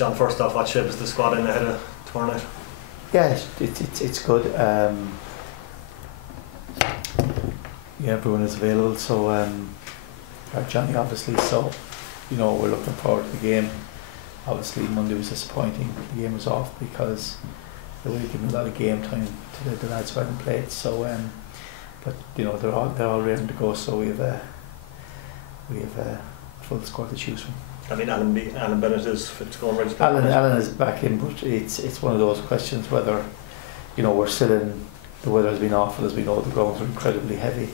John, first off, what shape is the squad in ahead of tomorrow night? Yeah, it's good. Yeah, everyone is available, so Johnny obviously, so we're looking forward to the game. Obviously Monday was disappointing, the game was off because they would have given a lot of game time to the lads who hadn't played, so but they're all ready to go, so we have a full squad to choose from. I mean, Alan Bennett is fit to go and ready to play. Alan is back in, but it's one of those questions whether we're still in. The weather has been awful, as we know. The grounds are incredibly heavy,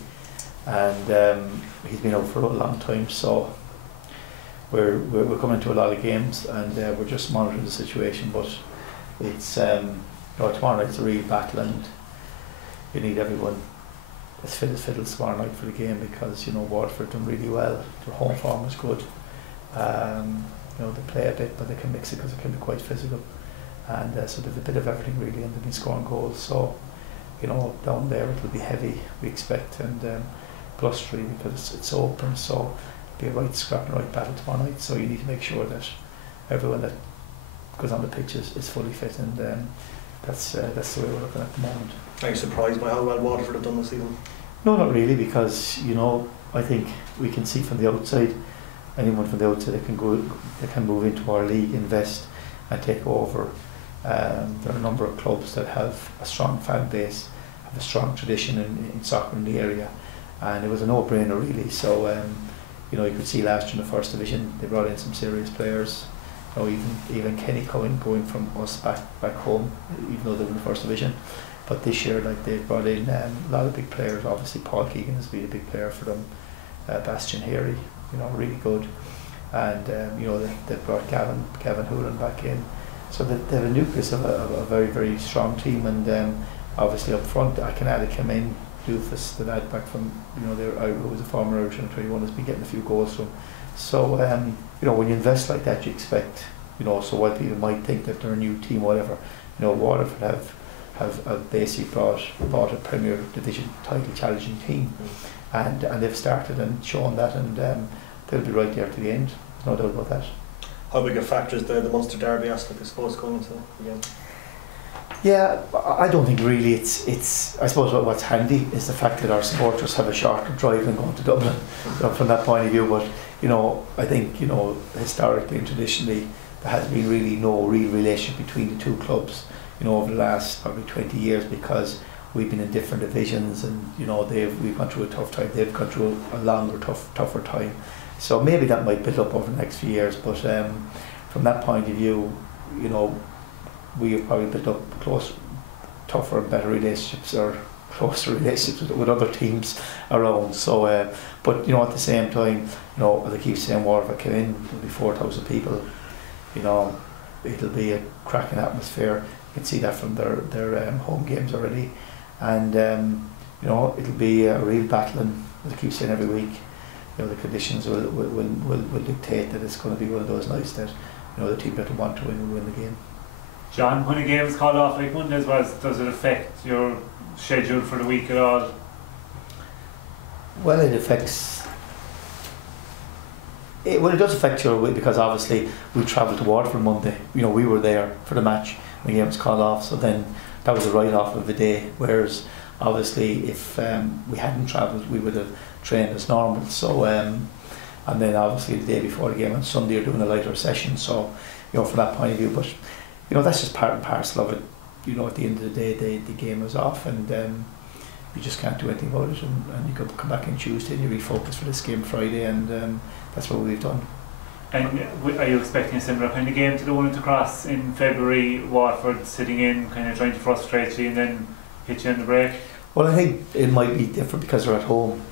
and he's been out for a long time. So we're coming to a lot of games, and we're just monitoring the situation. But it's tomorrow night's a real battle, and you need everyone as fit as fiddles tomorrow night for the game, because Waterford done really well. Their home form is good. They play a bit, but they can mix it because it can be quite physical, and so there's a bit of everything really, and they've been scoring goals. So down there it'll be heavy, we expect, and blustery because it's open, so it'll be a right scrap and right battle tomorrow night. So you need to make sure that everyone that goes on the pitch is fully fit, and that's the way we're looking at the moment. Are you surprised by how well Waterford have done this season? No, not really, because I think we can see from the outside. Anyone from the outside that can move into our league, invest and take over. There are a number of clubs that have a strong fan base, have a strong tradition in soccer in the area, and it was a no-brainer really. So you could see last year in the first division they brought in some serious players. Even Kenny going from us back home, even though they were in the first division. But this year, they've brought in a lot of big players. Obviously Paul Keegan has been a big player for them. Bastian Harry, really good, and they brought Gavin Hoolan back in, so they have a nucleus of a very, very strong team. And obviously up front, Akinada came in, Doofus, the lad back from who was a former Irish under 21, has been getting a few goals from. So when you invest like that, you expect so while people might think that they're a new team or whatever, Waterford have basically bought a Premier Division title challenging team. And they've started and shown that, and they'll be right there to the end. There's no doubt about that. How big a factor is the Munster Derby aspect, I suppose, going into the game? Yeah, I don't think really it's I suppose what's handy is the fact that our supporters have a shorter drive than going to Dublin from that point of view. But I think historically and traditionally there has been really no real relationship between the two clubs over the last probably 20 years, because we've been in different divisions, and we've gone through a tough time, they've gone through a longer, tougher time. So maybe that might build up over the next few years, but from that point of view, we have probably built up tougher and better relationships, or closer relationships with other teams around. So but at the same time, as I keep saying, Waterford came in, there'll be 4,000 people, it'll be a cracking atmosphere. You can see that from their home games already. And it'll be a real battle, and as I keep saying every week, the conditions will dictate that it's going to be one of those nights that the team that want to win will win the game. John, when a game is called off like Mondays does it affect your schedule for the week at all? Well, it does affect your week, because obviously we travelled to Waterford Monday. We were there for the match. The game was called off, so then that was a write-off of the day, whereas obviously if we hadn't travelled, we would have trained as normal. So and then obviously the day before the game on Sunday you're doing a lighter session, so from that point of view. But that's just part and parcel of it. At the end of the day the game is off, and you just can't do anything about it, and you could come back on Tuesday and you refocus for this game Friday, and that's what we've done. And are you expecting a similar kind of game to the one at the Cross in February? Waterford sitting in, kind of trying to frustrate you and then hit you in the break? Well, I think it might be different because they're at home,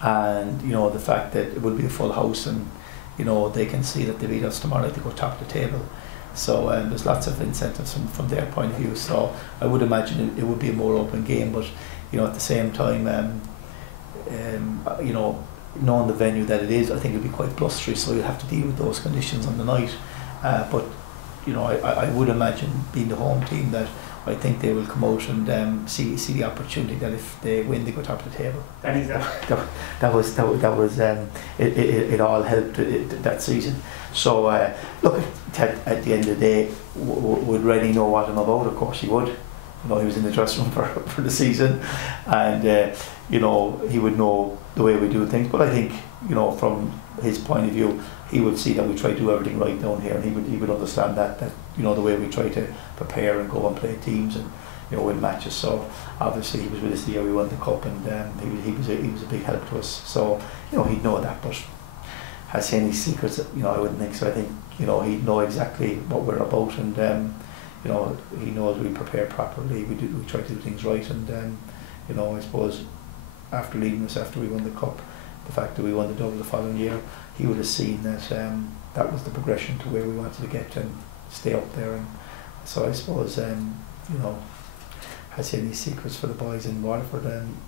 and the fact that it will be a full house, and they can see that they beat us tomorrow night to go top of the table. So there's lots of incentives from their point of view. So I would imagine it would be a more open game, but at the same time, knowing the venue that it is, I think it'll be quite blustery, so you'll have to deal with those conditions on the night. But I would imagine, being the home team, that I think they will come out and see the opportunity that if they win, they go top of the table. And is that It all helped that season. So look, at the end of the day, would Reddy know what I'm about? Of course he would. He was in the dressing room for the season, and he would know the way we do things. But I think from his point of view, he would see that we try to do everything right down here, and he would understand that the way we try to prepare and go and play teams and win matches. So obviously he was with us the year we won the cup, and he was a big help to us. So he'd know that, but has he any secrets? I wouldn't think so. I think he'd know exactly what we're about, and he knows we prepare properly. We try to do things right, and I suppose after leaving us after we won the cup, the fact that we won the double the following year, he would have seen that that was the progression to where we wanted to get and stay up there. And so I suppose has he any secrets for the boys in Waterford?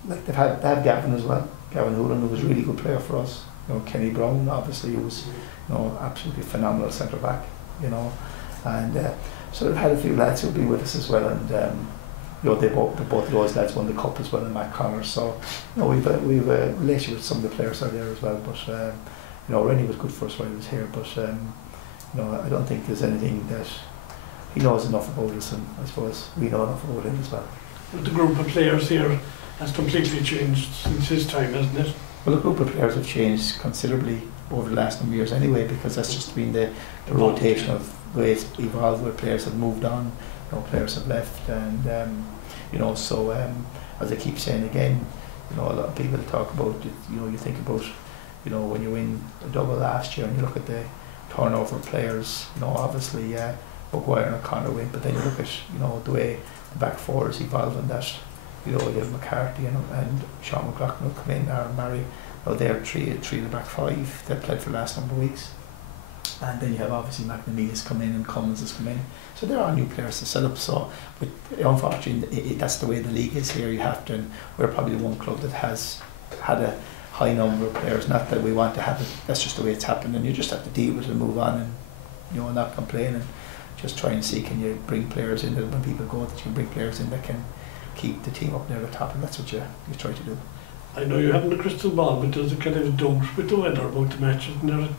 Like they had Gavin as well, Gavin Hoolan, who was a really good player for us. Kenny Brown, obviously, who was absolutely phenomenal centre back. And so they've had a few lads who've been with us as well, and both of those lads won the cup as well, and Matt Connor. So we've a relationship with some of the players out there as well. But Rennie was good for us while he was here. But I don't think there's anything that he knows enough about us, and I suppose we know enough about him as well. But the group of players here has completely changed since his time, hasn't it? Well, the group of players have changed considerably over the last number of years anyway, because that's just been the rotation of the way it's evolved, where players have moved on, players have left, and so as I keep saying again, a lot of people talk about it, you think about when you win a double last year and you look at the turnover of players, obviously Maguire and O'Connor win, but then you look at the way the back four is evolving, that you have McCarthy and Sean McLaughlin will come in, Aaron Murray, they're three of the back five that played for the last number of weeks. And then you have obviously McNamee has come in and Cummins has come in. So there are new players to set up. So, but unfortunately, that's the way the league is here. You have to, and we're probably the one club that has had a high number of players. Not that we want to have it, that's just the way it's happened. And you just have to deal with it and move on, and not complain, and just try and see, can you bring players in that when people go, that you can bring players in that can keep the team up near the top, and that's what you try to do. I know you haven't a crystal ball, but there's a kind of doubt with the weather about the matches, and at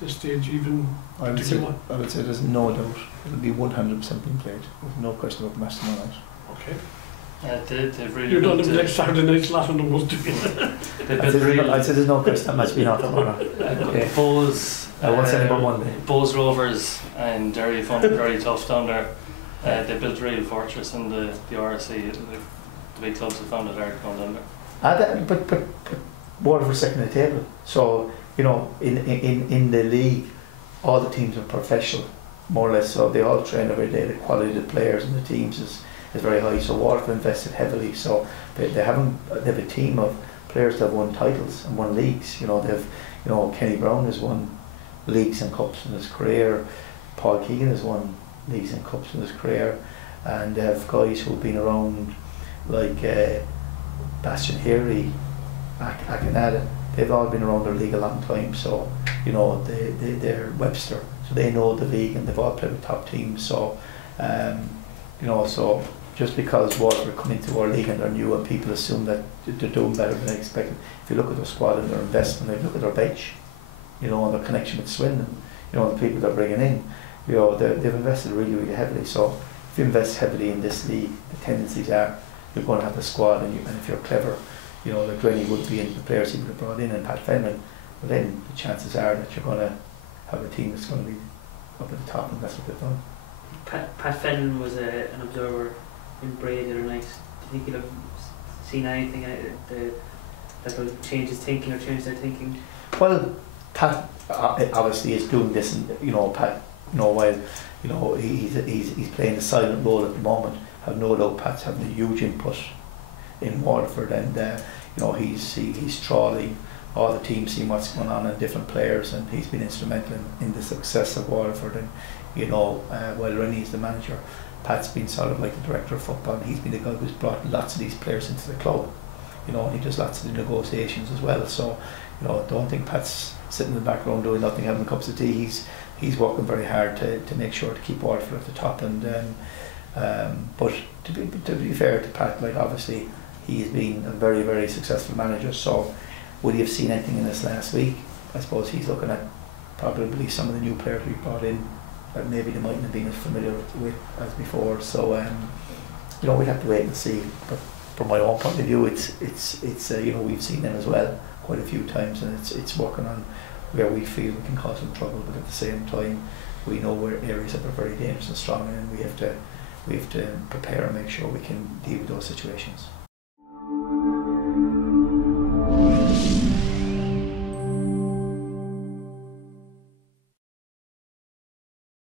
this stage even. I would say there's no doubt it'll be 100% being played, with no question about the match tomorrow night. Okay. They've really you're done the next Saturday night slot on the most to be. I'd say there's no question that match being out tomorrow. Okay. Bowes, what's saying about Monday? Bowes Rovers and Derry found it very tough down there. They built a real fortress in the RSC. The big clubs have found it hard going down there. But Waterford second in the table. So in the league, all the teams are professional, more or less. So they all train every day. The quality of the players and the teams is very high. So Waterford invested heavily. So they have a team of players that have won titles and won leagues. They've Kenny Brown has won leagues and cups in his career. Paul Keegan has won leagues and cups in his career, and they have guys who've been around like Bastian Heary, Akinada. They've all been around their league a long time, so they're Webster, so they know the league, and they've all played with top teams. So so just because Waterford come into our league and they're new, and people assume that they're doing better than they expected, if you look at their squad and their investment, if you look at their bench, and their connection with Swindon, the people they're bringing in, they've invested really, really heavily. So if you invest heavily in this league, the tendencies are you're going to have a squad, and if you're clever, like Rennie would be, and the players he would have brought in, and Pat Fenman, well, then the chances are that you're going to have a team that's going to be up at the top, and that's what they've done. Pat Fenman was an observer in Bray the other night. Do you think you'll have seen anything that will change his thinking or change their thinking? Well, Pat obviously is doing this, and Pat, while he's playing a silent role at the moment, I have no doubt Pat's having a huge input in Waterford, and he's trawling all the teams, seeing what's going on and different players, and he's been instrumental in the success of Waterford. And while Rennie's the manager, Pat's been sort of like the director of football, and he's been the guy who's brought lots of these players into the club. He does lots of the negotiations as well. So don't think Pat's sitting in the background doing nothing, having cups of tea. He's working very hard to make sure to keep Waterford at the top, and But to be fair to Pat, like obviously he's been a very, very successful manager, so would he have seen anything in this last week? I suppose he's looking at probably some of the new players we brought in that maybe they mightn't have been as familiar with as before, so you know, we'd have to wait and see. But from my own point of view, it's you know, we've seen them as well quite a few times, and it's working on where we feel we can cause them trouble, but at the same time we know where areas that are very dangerous and strong, and we have to prepare and make sure we can deal with those situations.